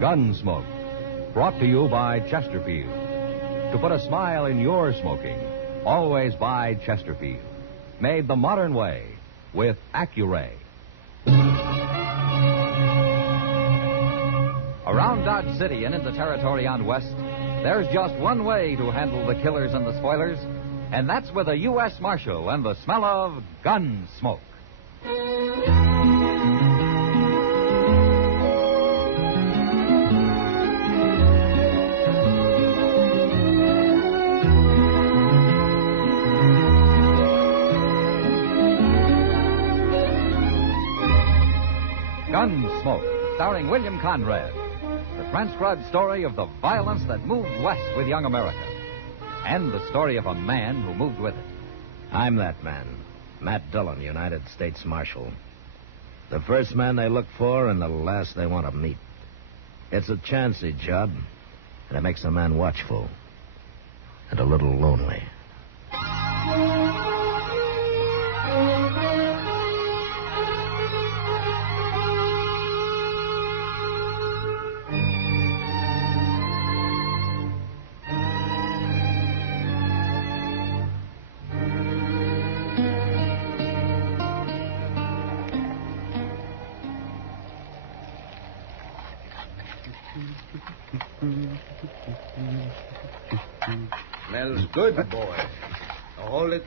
Gunsmoke, brought to you by Chesterfield. To put a smile in your smoking, always buy Chesterfield. Made the modern way with Accuray. Around Dodge City and in the territory on West, there's just one way to handle the killers and the spoilers, and that's with a U.S. Marshal and the smell of Gunsmoke. Gunsmoke, starring William Conrad. The transcribed story of the violence that moved west with young America. And the story of a man who moved with it. I'm that man, Matt Dillon, United States Marshal. The first man they look for and the last they want to meet. It's a chancy job, and it makes a man watchful and a little lonely. Smells good, boy. Now hold it.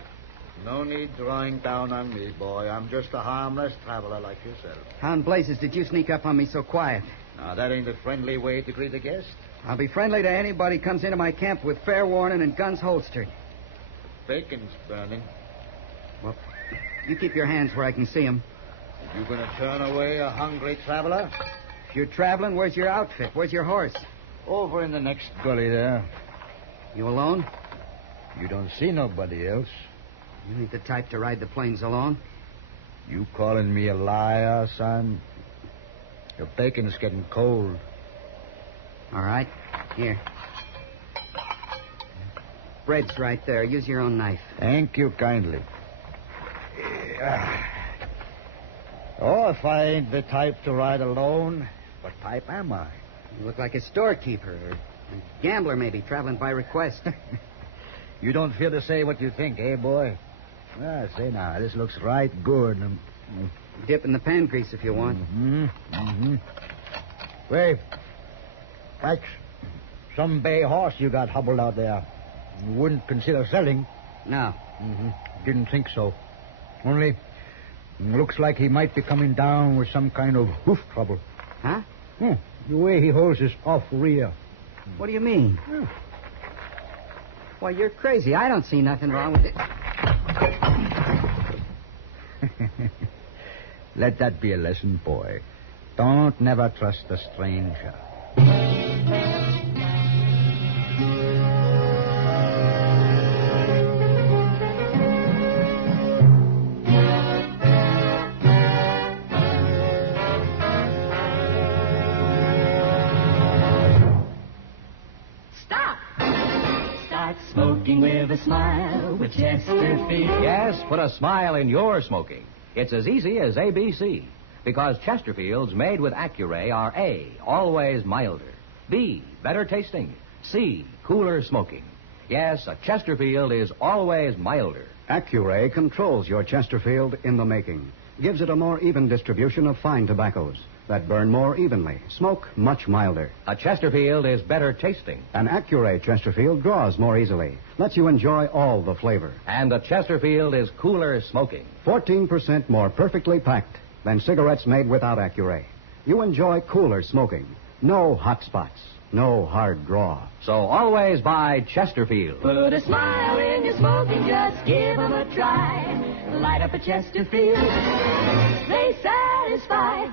No need drawing down on me, boy. I'm just a harmless traveler like yourself. How in blazes did you sneak up on me so quiet? Now, that ain't a friendly way to greet a guest. I'll be friendly to anybody who comes into my camp with fair warning and guns holstered. Bacon's burning. Well, you keep your hands where I can see them. You gonna turn away a hungry traveler? If you're traveling, where's your outfit? Where's your horse? Over in the next gully there. You alone? You don't see nobody else. You ain't the type to ride the plains alone. You calling me a liar, son? Your bacon's getting cold. All right. Here. Bread's right there. Use your own knife. Thank you kindly. Oh, if I ain't the type to ride alone, what type am I? You look like a storekeeper or a gambler, maybe, traveling by request. You don't fear to say what you think, eh, boy? Well, say now, this looks right good. Dip in the pan grease if you want. Wait. That's some bay horse you got hobbled out there. You wouldn't consider selling. No. Didn't think so. Only, looks like he might be coming down with some kind of hoof trouble. Huh? The way he holds his off rear. What do you mean? Why, you're crazy. I don't see nothing wrong with it. Let that be a lesson, boy. Don't never trust a stranger. Smoking with a smile with Chesterfield. Yes, put a smile in your smoking. It's as easy as ABC. Because Chesterfields made with Accuray are A, always milder. B, better tasting. C, cooler smoking. Yes, a Chesterfield is always milder. Accuray controls your Chesterfield in the making. Gives it a more even distribution of fine tobaccos that burn more evenly, smoke much milder. A Chesterfield is better tasting. An Accuray Chesterfield draws more easily, lets you enjoy all the flavor. And a Chesterfield is cooler smoking. 14% more perfectly packed than cigarettes made without Accuray. You enjoy cooler smoking. No hot spots, no hard draw. So always buy Chesterfield. Put a smile in your smoking, just give 'em a try. Light up a Chesterfield, they satisfy.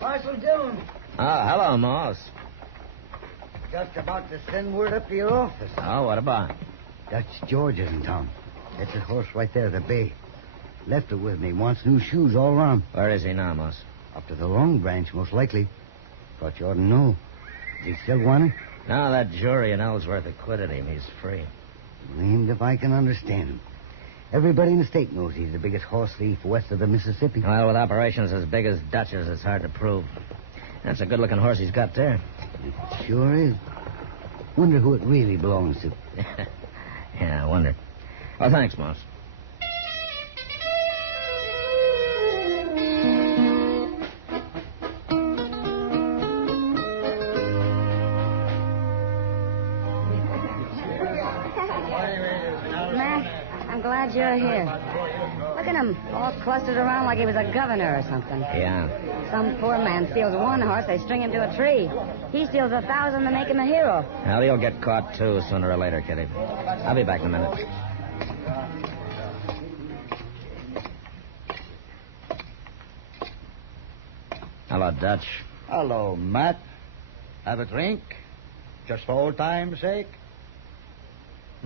Marshal Dillon. Hello, Moss. Just about to send word up to your office. Oh, what about? Dutch George is in town. That's his horse right there at the bay. Left it with me. Wants new shoes all around. Where is he now, Moss? Up to the Long Branch, most likely. Thought you ought to know. Does he still want it? No, that jury in Ellsworth acquitted him. He's free. Blamed if I can understand him. Everybody in the state knows he's the biggest horse thief west of the Mississippi. Well, with operations as big as Dutch's, it's hard to prove. That's a good-looking horse he's got there. It sure is. Wonder who it really belongs to. Yeah, I wonder. Oh, thanks, Moss. I'm glad you're here. Look at him, all clustered around like he was a governor or something. Yeah. Some poor man steals one horse, they string him to a tree. He steals 1,000 to make him a hero. Well, he'll get caught, too, sooner or later, Kitty. I'll be back in a minute. Hello, Dutch. Hello, Matt. Have a drink? Just for old time's sake?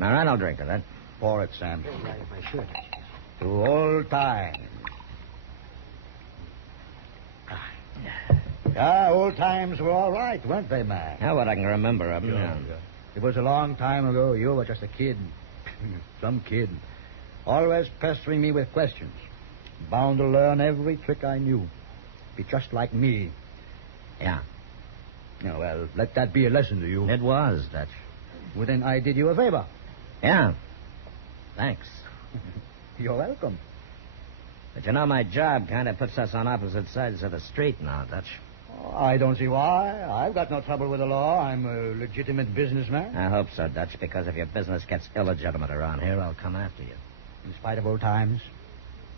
All right, I'll drink to that. Pour it, Sam. To old times. Yeah, old times were all right, weren't they, Matt? How what I can remember of them. Yeah. It was a long time ago. You were just a kid. Some kid. Always pestering me with questions. Bound to learn every trick I knew. Be just like me. Yeah. Yeah, well, let that be a lesson to you. It was, Dutch. Well, then I did you a favor. Yeah. Thanks. You're welcome. But you know, my job kind of puts us on opposite sides of the street now, Dutch. Oh, I don't see why. I've got no trouble with the law. I'm a legitimate businessman. I hope so, Dutch, because if your business gets illegitimate around here, I'll come after you. In spite of old times?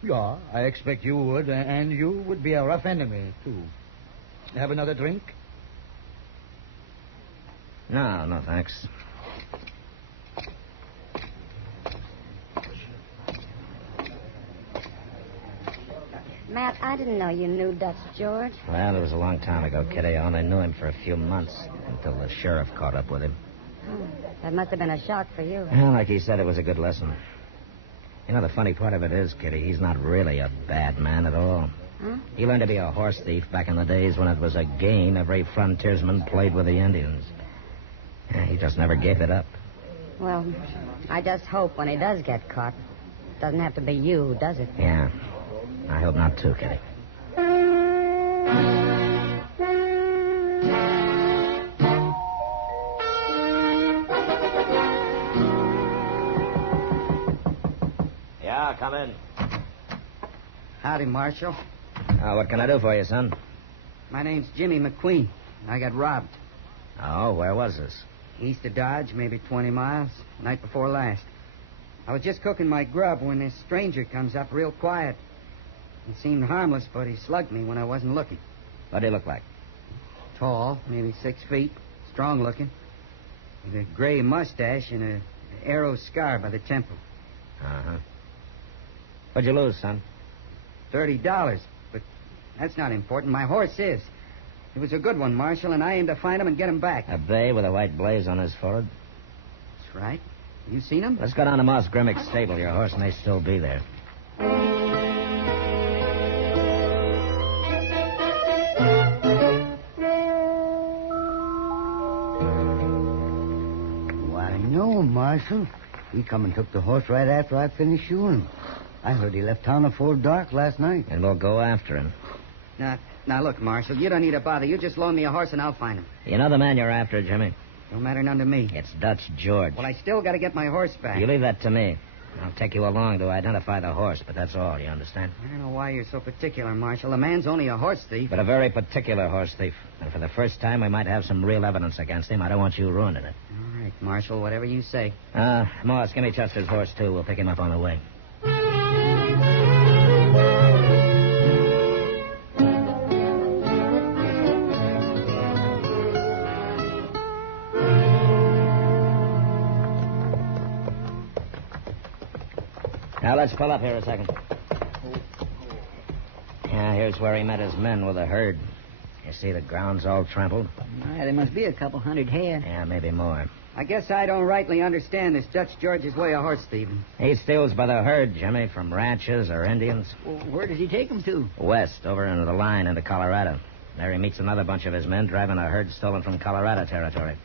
Yeah, I expect you would, and you would be a rough enemy, too. Have another drink? No, thanks. Matt, I didn't know you knew Dutch George. Well, it was a long time ago, Kitty. I only knew him for a few months until the sheriff caught up with him. Oh, that must have been a shock for you. Well, like he said, it was a good lesson. You know, the funny part of it is, Kitty, he's not really a bad man at all. Huh? He learned to be a horse thief back in the days when it was a game every frontiersman played with the Indians. Yeah, he just never gave it up. Well, I just hope when he does get caught, it doesn't have to be you, does it? Yeah. I hope not, too, Kitty. Yeah, come in. Howdy, Marshal. What can I do for you, son? My name's Jimmy McQueen. I got robbed. Oh, where was this? East of Dodge, maybe 20 miles. Night before last. I was just cooking my grub when this stranger comes up real quiet. He seemed harmless, but he slugged me when I wasn't looking. What did he look like? Tall, maybe 6 feet. Strong looking. With a gray mustache and an arrow scar by the temple. Uh-huh. What'd you lose, son? $30. But that's not important. My horse is. It was a good one, Marshal, and I aim to find him and get him back. A bay with a white blaze on his forehead? That's right. You seen him? Let's go down to Moss Grimmick's stable. Your horse may still be there. Why, no, Marshal. He come and took the horse right after I finished shoeing him. I heard he left town before dark last night. And we'll go after him. Now, look, Marshal, you don't need to bother. You just loan me a horse and I'll find him. You know the man you're after, Jimmy? Don't matter none to me. It's Dutch George. Well, I still got to get my horse back. You leave that to me. I'll take you along to identify the horse, but that's all, you understand? I don't know why you're so particular, Marshal. The man's only a horse thief. But a very particular horse thief. And for the first time, we might have some real evidence against him. I don't want you ruining it. All right, Marshal, whatever you say. Moss, give me Chester's horse, too. We'll pick him up on the way. Now, let's pull up here a second. Yeah, here's where he met his men with a herd. You see the ground's all trampled? Why, there must be a couple hundred head. Yeah, maybe more. I guess I don't rightly understand this Dutch George's way of horse thieving. He steals by the herd, Jimmy, from ranches or Indians. Well, where does he take them to? West, over into the line into Colorado. There he meets another bunch of his men driving a herd stolen from Colorado territory.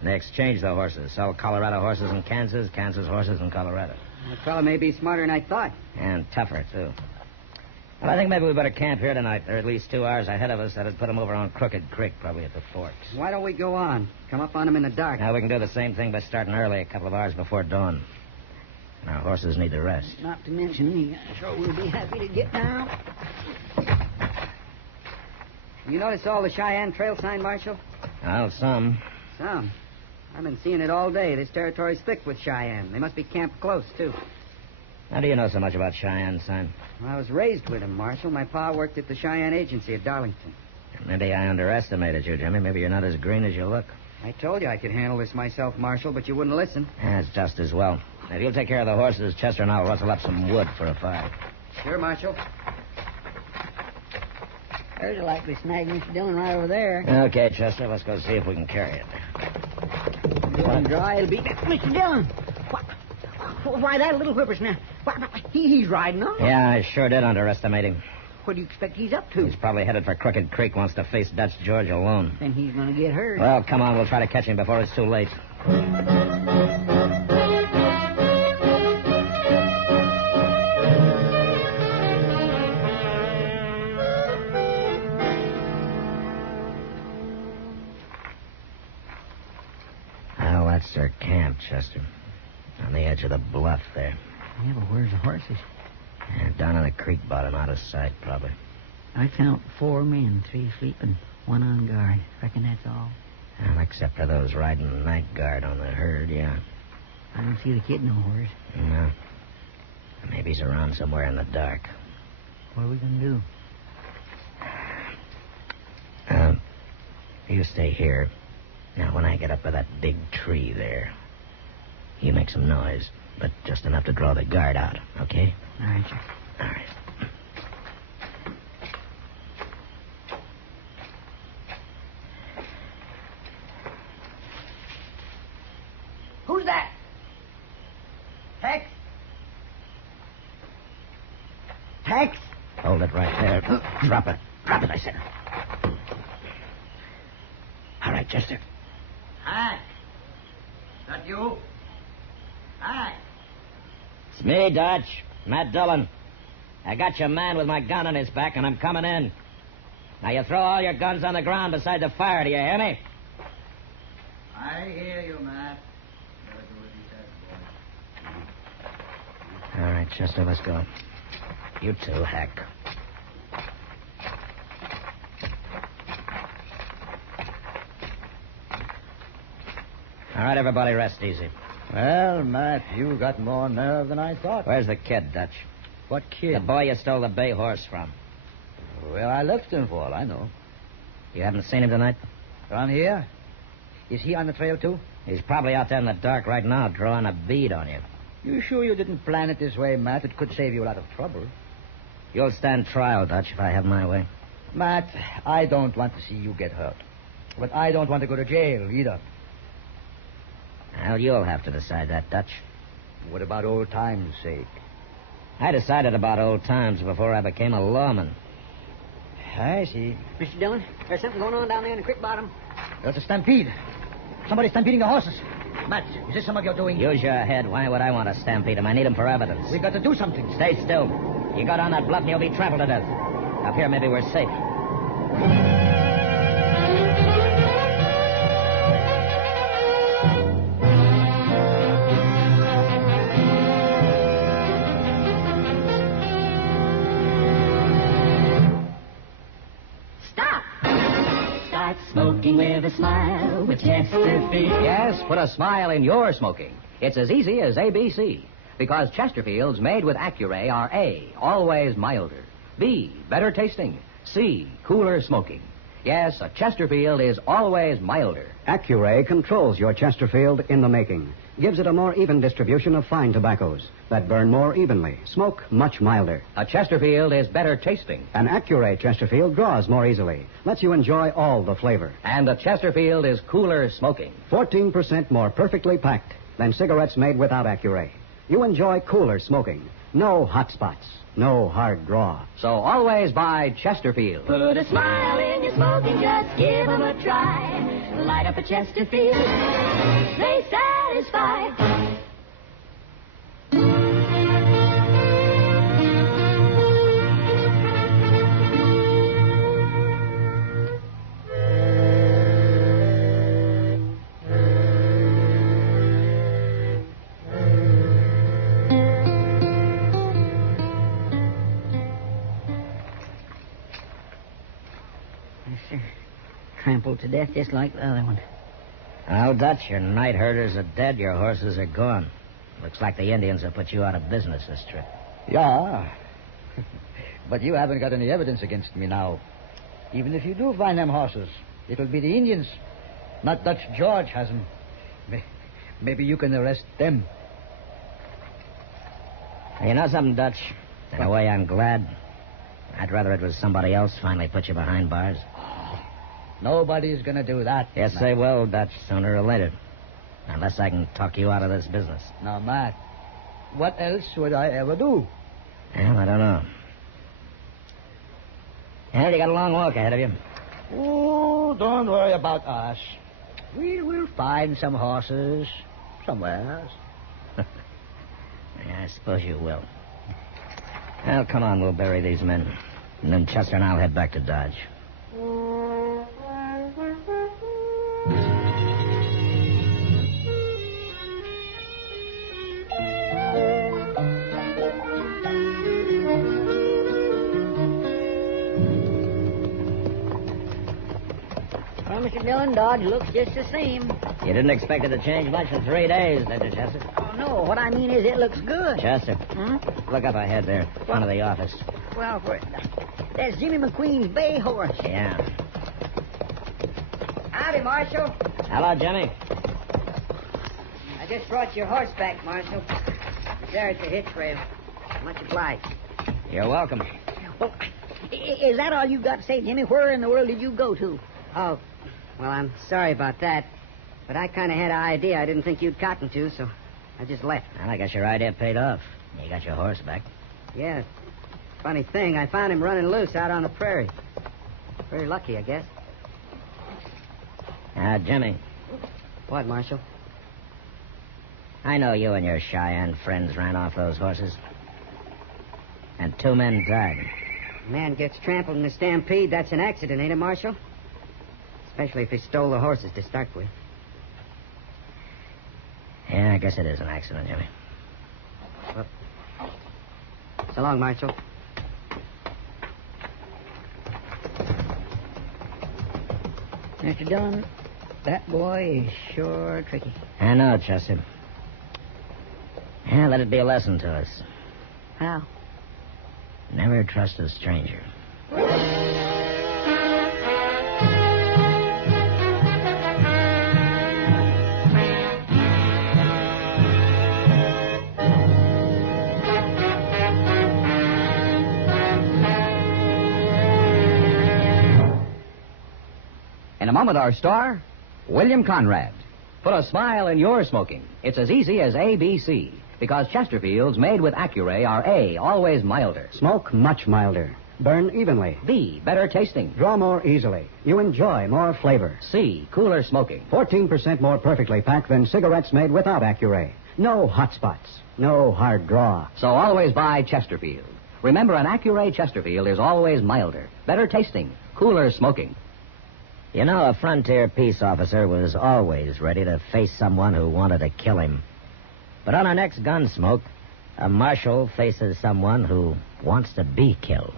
And they exchange the horses, sell Colorado horses in Kansas, Kansas horses in Colorado. That fellow may be smarter than I thought. And tougher, too. Well, I think maybe we better camp here tonight. They're at least 2 hours ahead of us. That'd put them over on Crooked Creek, probably at the forks. Why don't we go on? Come up on them in the dark. Now, we can do the same thing by starting early, a couple of hours before dawn. And our horses need to rest. Not to mention me. I'm sure we'll be happy to get down. You notice all the Cheyenne trail sign, Marshal? Well, some. Some. I've been seeing it all day. This territory's thick with Cheyenne. They must be camped close, too. How do you know so much about Cheyenne, son? Well, I was raised with them, Marshal. My pa worked at the Cheyenne Agency at Darlington. Maybe I underestimated you, Jimmy. Maybe you're not as green as you look. I told you I could handle this myself, Marshal, but you wouldn't listen. That's just as well. If you'll take care of the horses, Chester and I'll rustle up some wood for a fire. Sure, Marshal. There's a likely snag, Mr. Dillon, right over there. Okay, Chester, let's go see if we can carry it. Good and dry, it'll be... Mr. Dillon! Why, that little whippersnapper. He's riding on. Yeah, I sure did underestimate him. What do you expect he's up to? He's probably headed for Crooked Creek, wants to face Dutch George alone. Then he's going to get hurt. Well, come on, we'll try to catch him before it's too late. Well, that's their camp, Chester. On the edge of the bluff there. Yeah, but where's the horses? Down on the creek bottom, out of sight, probably. I count 4 men, 3 sleeping, 1 on guard. Reckon that's all. Well, except for those riding night guard on the herd, yeah. I don't see the kid nowhere. No. Maybe he's around somewhere in the dark. What are we going to do? You stay here. Now, when I get up by that big tree there, you make some noise, but just enough to draw the guard out, okay? All right, sir. All right. Who's that? Tex? Tex? Hold it right there. Drop it. Drop it, I said. All right, Chester. Hi. That you? Hi. It's me, Dutch. Matt Dillon. I got your man with my gun on his back, and I'm coming in. Now, you throw all your guns on the ground beside the fire, do you hear me? I hear you, Matt. All right, Chester, let's go. You too, Hack. All right, everybody, rest easy. Well, Matt, you got more nerve than I thought. Where's the kid, Dutch? What kid? The boy you stole the bay horse from. Well, I left him for all I know. You haven't seen him tonight? Around here? Is he on the trail, too? He's probably out there in the dark right now, drawing a bead on you. You sure you didn't plan it this way, Matt? It could save you a lot of trouble. You'll stand trial, Dutch, if I have my way. Matt, I don't want to see you get hurt. But I don't want to go to jail, either. Well, you'll have to decide that, Dutch. What about old times' sake? I decided about old times before I became a lawman. I see. Mr. Dillon, there's something going on down there in the creek bottom. There's a stampede. Somebody's stampeding the horses. Matt, is this some of your doing? Use your head. Why would I want to stampede him? I need him for evidence. We've got to do something. Stay still. You go down that bluff and you'll be trampled to death. Up here, maybe we're safe. Smoking with a smile with Chesterfield. Yes, put a smile in your smoking. It's as easy as ABC. Because Chesterfields made with Accuray are A, always milder. B, better tasting. C, cooler smoking. Yes, a Chesterfield is always milder. Accuray controls your Chesterfield in the making. gives it a more even distribution of fine tobaccos that burn more evenly, smoke much milder. A Chesterfield is better tasting. An Accuray Chesterfield draws more easily, lets you enjoy all the flavor. And a Chesterfield is cooler smoking. 14% more perfectly packed than cigarettes made without Accuray. You enjoy cooler smoking. No hot spots. No hard draw. So always buy Chesterfield. Put a smile in your smoking, just give 'em a try. Light up a Chesterfield, they satisfy. Trampled to death just like the other one. Well, Dutch, your night herders are dead, your horses are gone. Looks like the Indians have put you out of business this trip. Yeah. But you haven't got any evidence against me now. Even if you do find them horses, it'll be the Indians. Not Dutch George has them. Maybe you can arrest them. You know something, Dutch? In a way, I'm glad. I'd rather it was somebody else finally put you behind bars. Nobody's going to do that. Yes, they will, Dutch, sooner or later. Unless I can talk you out of this business. Now, Matt, what else would I ever do? Well, I don't know. Well, you got a long walk ahead of you. Oh, don't worry about us. We'll find some horses somewhere else. Yeah, I suppose you will. Well, come on, we'll bury these men. And then Chester and I'll head back to Dodge. Well, Mr. Dillon, Dodge looks just the same. You didn't expect it to change much in 3 days, did you, Chester? Oh, no. What I mean is it looks good. Chester, look up ahead there, front of the office. Well, that's Jimmy McQueen's bay horse. Yeah. Howdy, Marshal. Hello, Jimmy. I just brought your horse back, Marshal. It's there at the hitch rail. Much obliged. You're welcome. Well, is that all you got to say, Jimmy? Where in the world did you go to? Oh, well, I'm sorry about that. But I kind of had an idea I didn't think you'd cotton to, so I just left. Well, I guess your idea paid off. You got your horse back. Yeah. Funny thing, I found him running loose out on the prairie. Very lucky, I guess. Jimmy, What, Marshal? I know you and your Cheyenne friends ran off those horses. And 2 men died. A man gets trampled in a stampede, that's an accident, ain't it, Marshal? Especially if he stole the horses to start with. Yeah, I guess it is an accident, Jimmy. Well, so long, Marshal. Mr. Dillon, that boy is sure tricky. I know, Chester. Yeah, let it be a lesson to us. How? Never trust a stranger. In a moment, our star, William Conrad. Put a smile in your smoking. It's as easy as ABC, because Chesterfields made with Accuray are A, always milder. Smoke much milder. Burn evenly. B, better tasting. Draw more easily. You enjoy more flavor. C, cooler smoking. 14% more perfectly packed than cigarettes made without Accuray. No hot spots. No hard draw. So always buy Chesterfield. Remember, an Accuray Chesterfield is always milder, better tasting, cooler smoking. You know, a frontier peace officer was always ready to face someone who wanted to kill him. But on our next Gunsmoke, a marshal faces someone who wants to be killed.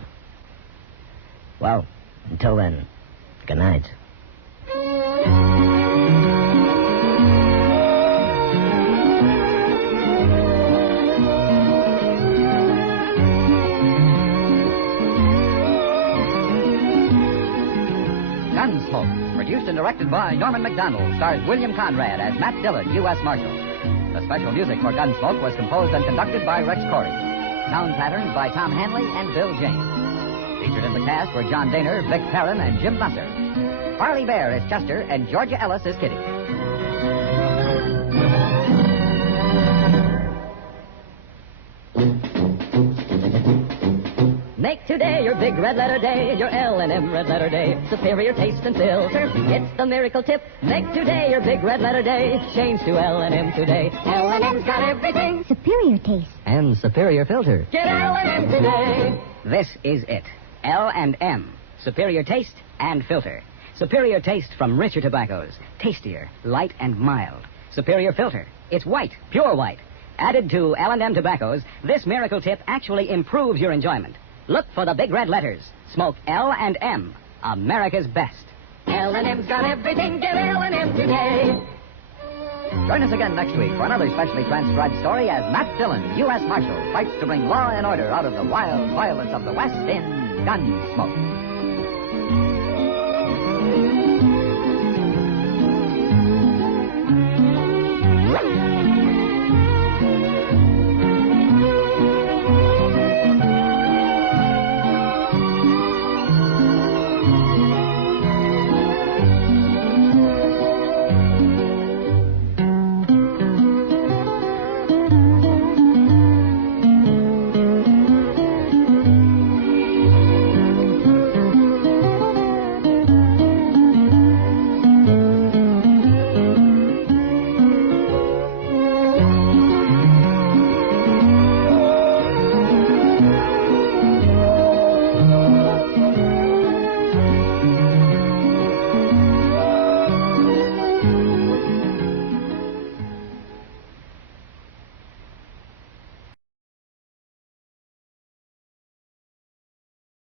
Well, until then, good night. Gunsmoke, produced and directed by Norman Macdonnell, stars William Conrad as Matt Dillon, U.S. Marshal. The special music for Gunsmoke was composed and conducted by Rex Corey. Sound patterns by Tom Hanley and Bill James. Featured in the cast were John Daner, Vic Perrin, and Jim Musser. Farley Bear is Chester, and Georgia Ellis is Kitty. Make today your big red letter day, your L&M red letter day. Superior taste and filter, it's the miracle tip. Make today your big red letter day. Change to L&M today. L&M's got everything. Superior taste. And superior filter. Get L&M today. This is it. L&M. Superior taste and filter. Superior taste from richer tobaccos. Tastier, light and mild. Superior filter. It's white, pure white. Added to L&M tobaccos, this miracle tip actually improves your enjoyment. Look for the big red letters. Smoke L&M. America's best. L&M's got everything. Get L&M today. Join us again next week for another specially transcribed story as Matt Dillon, U.S. Marshal, fights to bring law and order out of the wild violence of the West in Gunsmoke.